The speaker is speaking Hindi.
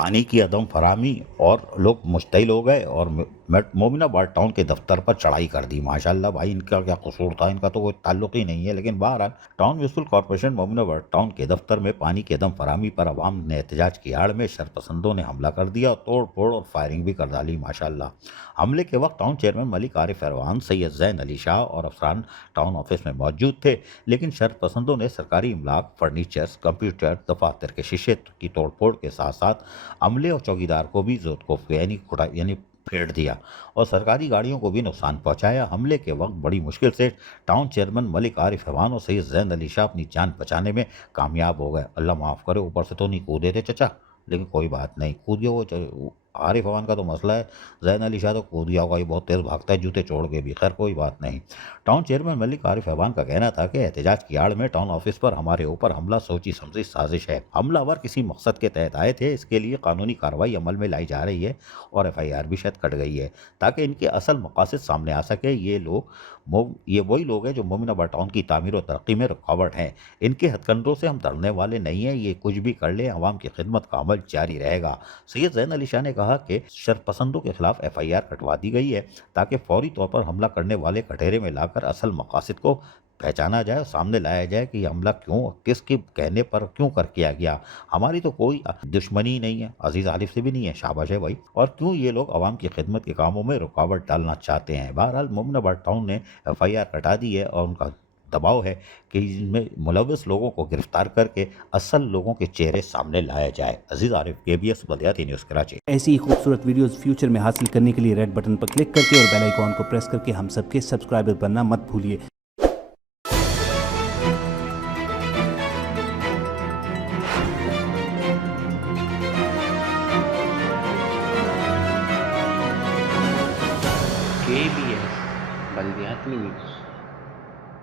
पानी की अदम फरामी और लोग मुश्तइल हो गए और मोमिनाबाद टाउन के दफ्तर पर चढ़ाई कर दी। माशाल्लाह भाई, इनका क्या कसूर था, इनका तो कोई ताल्लुक ही नहीं है। लेकिन बहरहाल town municipal corporation Mominabad town के दफ्तर में पानी की अदम फरामी पर अवाम ने एहतजाज की आड़ में शरपसंदों ने हमला कर दिया और तोड़ फोड़ और फायरिंग भी कर डाली। माशाल्लाह, हमले के वक्त टाउन चेयरमैन मलिक आरिफ अरवान, सैयद जैन अली शाह और अफसरान टाउन ऑफिस में मौजूद थे। लेकिन शरपसंदों ने सरकारी इमलाक, फर्नीचर्स, कंप्यूटर, दफातर के शीशे की तोड़फोड़ के साथ साथ अमले और चौकीदार को भी जोतकोफ यानी फेंट दिया और सरकारी गाड़ियों को भी नुकसान पहुंचाया। हमले के वक्त बड़ी मुश्किल से टाउन चेयरमैन मलिक आरिफ अरवान और सैयद जैन अली शाह अपनी जान बचाने में कामयाब हो गए। अल्लाह माफ़ करे, ऊपर से तो नहीं कूदे थे चचा, लेकिन कोई बात नहीं, कूद गया वो आरिफ अवान का तो मसला है। जैन अली शाह तो कूद गया होगा, ये बहुत तेज़ भागता है जूते छोड़ के भी। खैर कोई बात नहीं। टाउन चेयरमैन मलिक आरिफ अवान का कहना था कि एहतजाज की आड़ में टाउन ऑफिस पर हमारे ऊपर हमला सोची समझी साजिश है। हमलावर किसी मकसद के तहत आए थे, इसके लिए कानूनी कार्रवाई अमल में लाई जा रही है और FIR भी शायद कट गई है ताकि इनके असल मकासद सामने आ सके। ये वही लोग हैं जो मोमिनाबाद टाउन की तामीर और तरक्की में रुकावट हैं। इनके हथकंडों से हम डरने वाले नहीं हैं, ये कुछ भी कर ले अवाम की खिदमत का अमल जारी रहेगा। सैयद जैन अली शाह ने कहा कि शरपसंदों के खिलाफ FIR कटवा दी गई है ताकि फौरी तौर पर हमला करने वाले कटहरे में लाकर असल मकासद को पहचाना जाए, सामने लाया जाए कि हमला क्यों, किसके कहने पर क्यों कर किया गया। हमारी तो कोई दुश्मनी नहीं है, अजीज आलिफ से भी नहीं है, शाबाश है भाई। और क्यों ये लोग अवाम की खिदमत के कामों में रुकावट डालना चाहते हैं। बहरहाल मोमिनाबाद टाउन ने FIR कटा दी है और उनका दबाव है कि इनमें मुलव्वस लोगों को गिरफ्तार करके असल लोगों के चेहरे सामने लाया जाए। अजीज आरिफ, KBS बलियाती न्यूज़ कराची। ऐसी ही खूबसूरत वीडियोस फ्यूचर में हासिल करने के लिए रेड बटन पर क्लिक करके और बेल आइकॉन को प्रेस करके हम सबके सब्सक्राइबर बनना मत भूलिए। KBS बलियाती न्यूज़।